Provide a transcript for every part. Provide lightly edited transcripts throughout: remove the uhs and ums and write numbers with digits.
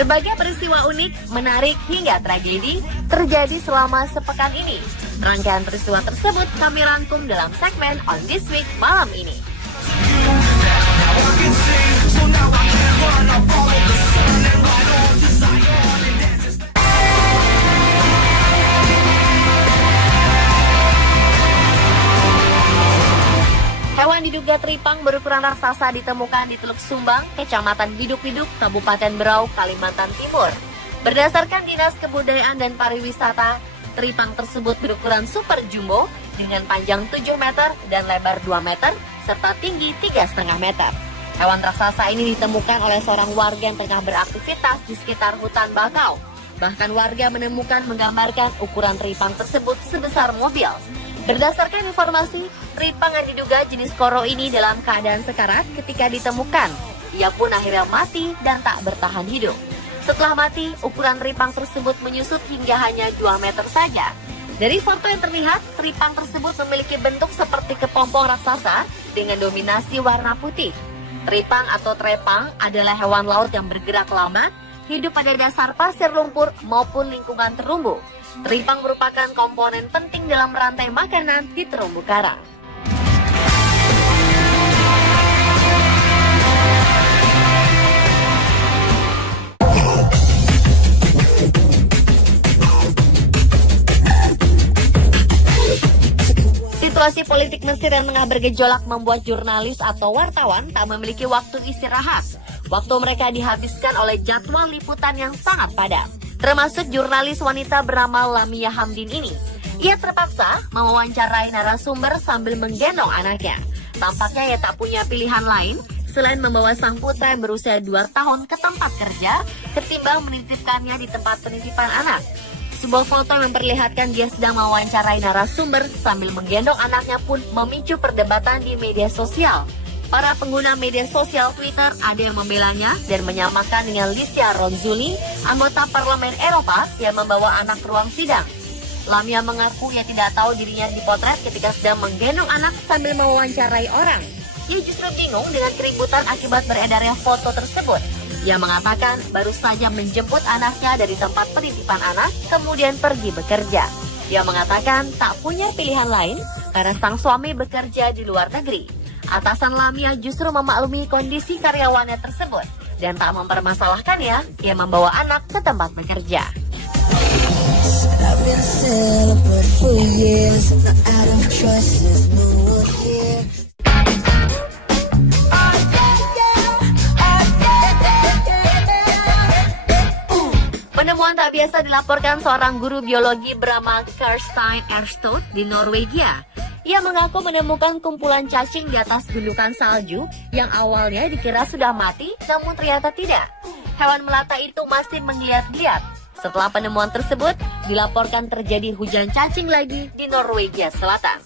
Berbagai peristiwa unik, menarik hingga tragedi terjadi selama sepekan ini. Rangkaian peristiwa tersebut kami rangkum dalam segmen On This Week malam ini. Hewan diduga teripang berukuran raksasa ditemukan di Teluk Sumbang, Kecamatan Biduk-Biduk, Kabupaten Berau, Kalimantan Timur. Berdasarkan Dinas Kebudayaan dan Pariwisata, teripang tersebut berukuran super jumbo dengan panjang 7 meter dan lebar 2 meter serta tinggi 3,5 meter. Hewan raksasa ini ditemukan oleh seorang warga yang tengah beraktivitas di sekitar hutan bakau. Bahkan warga menemukan menggambarkan ukuran teripang tersebut sebesar mobil. Berdasarkan informasi, teripang yang diduga jenis koro ini dalam keadaan sekarat ketika ditemukan. Ia pun akhirnya mati dan tak bertahan hidup. Setelah mati, ukuran teripang tersebut menyusut hingga hanya 2 meter saja. Dari foto yang terlihat, teripang tersebut memiliki bentuk seperti kepompong raksasa dengan dominasi warna putih. Teripang atau trepang adalah hewan laut yang bergerak lambat, hidup pada dasar pasir lumpur maupun lingkungan terumbu. Teripang merupakan komponen penting dalam rantai makanan di terumbu karang. Situasi politik Mesir yang tengah bergejolak membuat jurnalis atau wartawan tak memiliki waktu istirahat. Waktu mereka dihabiskan oleh jadwal liputan yang sangat padat. Termasuk jurnalis wanita bernama Lamia Hamdin ini. Ia terpaksa mewawancarai narasumber sambil menggendong anaknya. Tampaknya ia tak punya pilihan lain selain membawa sang putra yang berusia 2 tahun ke tempat kerja ketimbang menitipkannya di tempat penitipan anak. Sebuah foto yang memperlihatkan dia sedang mewawancarai narasumber sambil menggendong anaknya pun memicu perdebatan di media sosial. Para pengguna media sosial Twitter ada yang membelanya dan menyamakan dengan Licia Ronzulli, anggota Parlemen Eropa yang membawa anak ke ruang sidang. Lamia mengaku ia tidak tahu dirinya dipotret ketika sedang menggendong anak sambil mewawancarai orang. Ia justru bingung dengan keributan akibat beredarnya foto tersebut. Ia mengatakan baru saja menjemput anaknya dari tempat penitipan anak, kemudian pergi bekerja. Ia mengatakan tak punya pilihan lain karena sang suami bekerja di luar negeri. Atasan Lamia justru memaklumi kondisi karyawannya tersebut dan tak mempermasalahkannya. Ia membawa anak ke tempat bekerja. Penemuan tak biasa dilaporkan seorang guru biologi bernama Karstein Erstott di Norwegia. Ia mengaku menemukan kumpulan cacing di atas gundukan salju yang awalnya dikira sudah mati, namun ternyata tidak. Hewan melata itu masih menggeliat-geliat. Setelah penemuan tersebut, dilaporkan terjadi hujan cacing lagi di Norwegia Selatan.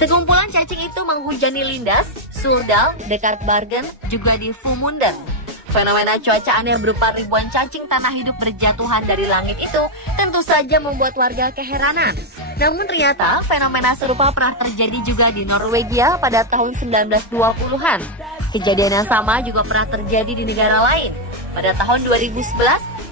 Sekumpulan cacing itu menghujani Lindas, Suldal, dekat Bergen, juga di Fumunden. Fenomena cuaca aneh berupa ribuan cacing tanah hidup berjatuhan dari langit itu tentu saja membuat warga keheranan. Namun ternyata fenomena serupa pernah terjadi juga di Norwegia pada tahun 1920-an. Kejadian yang sama juga pernah terjadi di negara lain. Pada tahun 2011,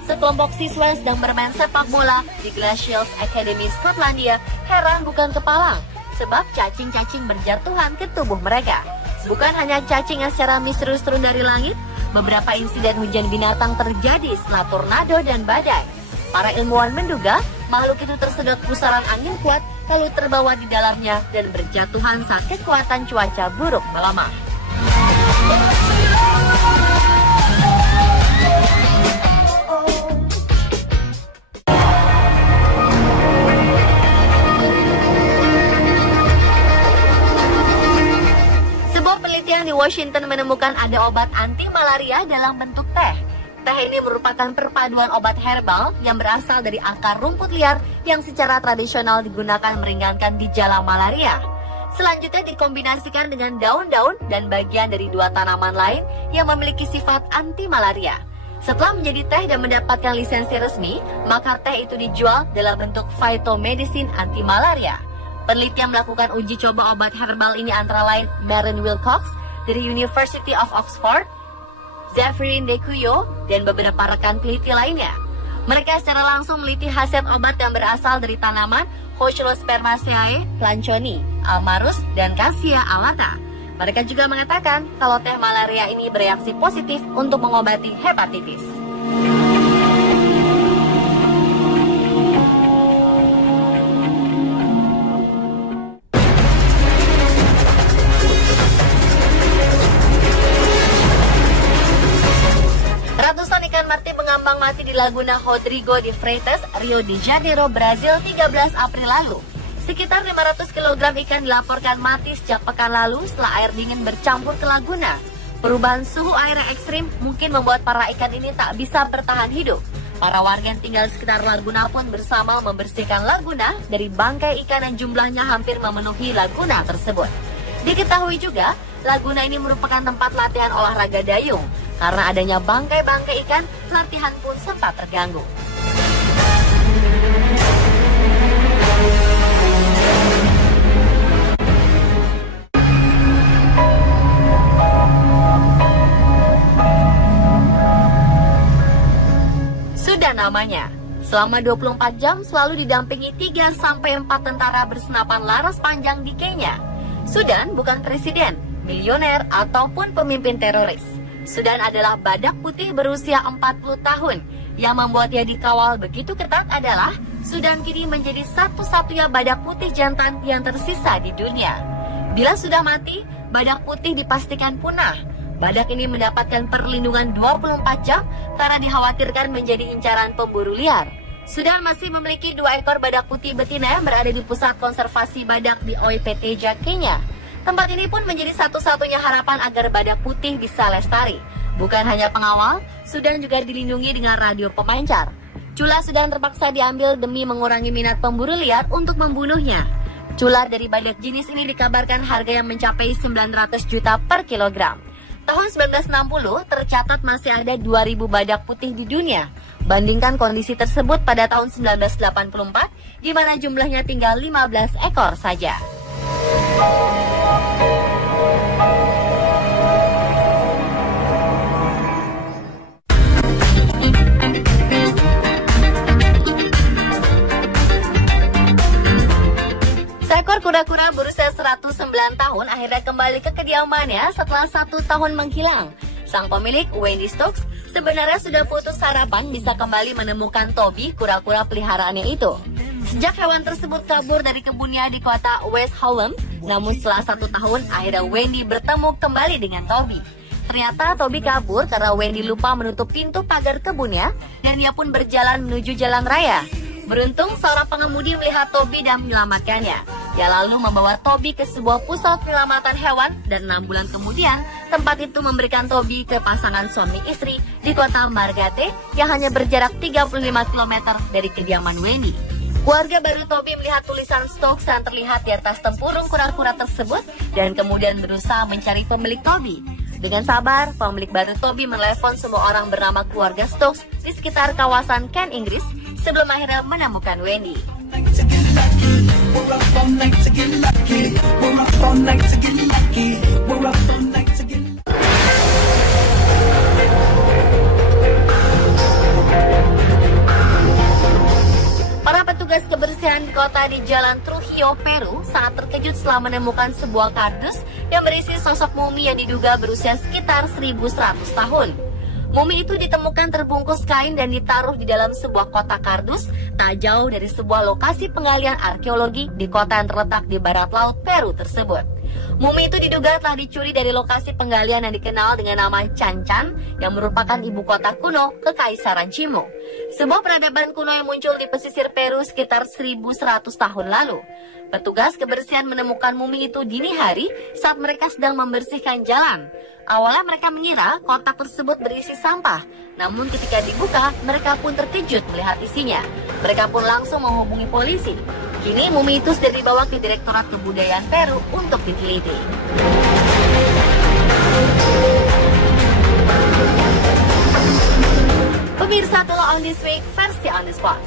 sekelompok siswa yang sedang bermain sepak bola di Glacials Academy Skotlandia heran bukan kepalang sebab cacing-cacing berjatuhan ke tubuh mereka. Bukan hanya cacing yang secara misterius turun dari langit, beberapa insiden hujan binatang terjadi setelah tornado dan badai. Para ilmuwan menduga makhluk itu tersedot pusaran angin kuat lalu terbawa di dalamnya dan berjatuhan saat kekuatan cuaca buruk melemah. Penelitian di Washington menemukan ada obat anti malaria dalam bentuk teh. Teh ini merupakan perpaduan obat herbal yang berasal dari akar rumput liar yang secara tradisional digunakan meringankan gejala malaria. Selanjutnya dikombinasikan dengan daun-daun dan bagian dari 2 tanaman lain yang memiliki sifat anti malaria. Setelah menjadi teh dan mendapatkan lisensi resmi, maka teh itu dijual dalam bentuk phytomedicine anti malaria. Peneliti yang melakukan uji coba obat herbal ini antara lain Maren Wilcox dari University of Oxford, Zephyrin Dekuyo, dan beberapa rekan peneliti lainnya. Mereka secara langsung meliti khasiat obat yang berasal dari tanaman Hochulospermaceae planchoni, Amarus, dan Cassia alata. Mereka juga mengatakan kalau teh malaria ini bereaksi positif untuk mengobati hepatitis. Ratusan ikan mati mengambang mati di Laguna Rodrigo de Freitas, Rio de Janeiro, Brazil 13 April lalu. Sekitar 500 kg ikan dilaporkan mati sejak pekan lalu setelah air dingin bercampur ke laguna. Perubahan suhu air yang ekstrim mungkin membuat para ikan ini tak bisa bertahan hidup. Para warga yang tinggal di sekitar laguna pun bersama membersihkan laguna dari bangkai ikan yang jumlahnya hampir memenuhi laguna tersebut. Diketahui juga, laguna ini merupakan tempat latihan olahraga dayung. Karena adanya bangkai-bangkai ikan, latihan pun sempat terganggu. Sudah namanya, selama 24 jam selalu didampingi 3-4 tentara bersenapan laras panjang di Kenya. Sudan bukan presiden, milioner, ataupun pemimpin teroris. Sudan adalah badak putih berusia 40 tahun. Yang membuatnya dikawal begitu ketat adalah Sudan kini menjadi satu-satunya badak putih jantan yang tersisa di dunia. Bila sudah mati, badak putih dipastikan punah. Badak ini mendapatkan perlindungan 24 jam karena dikhawatirkan menjadi incaran pemburu liar. Sudan masih memiliki 2 ekor badak putih betina yang berada di pusat konservasi badak di Oipeteja, Kenya. Tempat ini pun menjadi satu-satunya harapan agar badak putih bisa lestari. Bukan hanya pengawal, Sudan juga dilindungi dengan radio pemancar. Cula Sudan terpaksa diambil demi mengurangi minat pemburu liar untuk membunuhnya. Cula dari badak jenis ini dikabarkan harganya mencapai 900 juta per kilogram. Tahun 1960 tercatat masih ada 2.000 badak putih di dunia. Bandingkan kondisi tersebut pada tahun 1984, di mana jumlahnya tinggal 15 ekor saja. Seekor kura-kura berusia 109 tahun akhirnya kembali ke kediamannya setelah 1 tahun menghilang. Sang pemilik, Wendy Stokes, sebenarnya sudah putus harapan bisa kembali menemukan Toby, kura-kura peliharaannya itu. Sejak hewan tersebut kabur dari kebunnya di kota West Hallam, namun setelah 1 tahun, akhirnya Wendy bertemu kembali dengan Toby. Ternyata Toby kabur karena Wendy lupa menutup pintu pagar kebunnya, dan dia pun berjalan menuju jalan raya. Beruntung, seorang pengemudi melihat Toby dan menyelamatkannya. Dia lalu membawa Toby ke sebuah pusat penyelamatan hewan, dan 6 bulan kemudian, tempat itu memberikan Toby ke pasangan suami istri di kota Margate yang hanya berjarak 35 km dari kediaman Wendy. Keluarga baru Toby melihat tulisan Stokes yang terlihat di atas tempurung kura-kura tersebut dan kemudian berusaha mencari pemilik Toby. Dengan sabar, pemilik baru Toby menelepon semua orang bernama keluarga Stokes di sekitar kawasan Kent, Inggris sebelum akhirnya menemukan Wendy. Para petugas kebersihan di kota di Jalan Trujillo, Peru sangat terkejut setelah menemukan sebuah kardus yang berisi sosok mumi yang diduga berusia sekitar 1100 tahun. Mumi itu ditemukan terbungkus kain dan ditaruh di dalam sebuah kotak kardus tak jauh dari sebuah lokasi penggalian arkeologi di kota yang terletak di barat laut Peru tersebut. Mumi itu diduga telah dicuri dari lokasi penggalian yang dikenal dengan nama Cancan yang merupakan ibu kota kuno Kekaisaran Chimo. Sebuah peradaban kuno yang muncul di pesisir Peru sekitar 1100 tahun lalu. Petugas kebersihan menemukan mumi itu dini hari saat mereka sedang membersihkan jalan. Awalnya mereka mengira kotak tersebut berisi sampah, namun ketika dibuka, mereka pun terkejut melihat isinya. Mereka pun langsung menghubungi polisi. Kini mumi itu sudah dibawa ke Direktorat Kebudayaan Peru untuk diteliti. Pemirsa, telah on this week versi on the spot.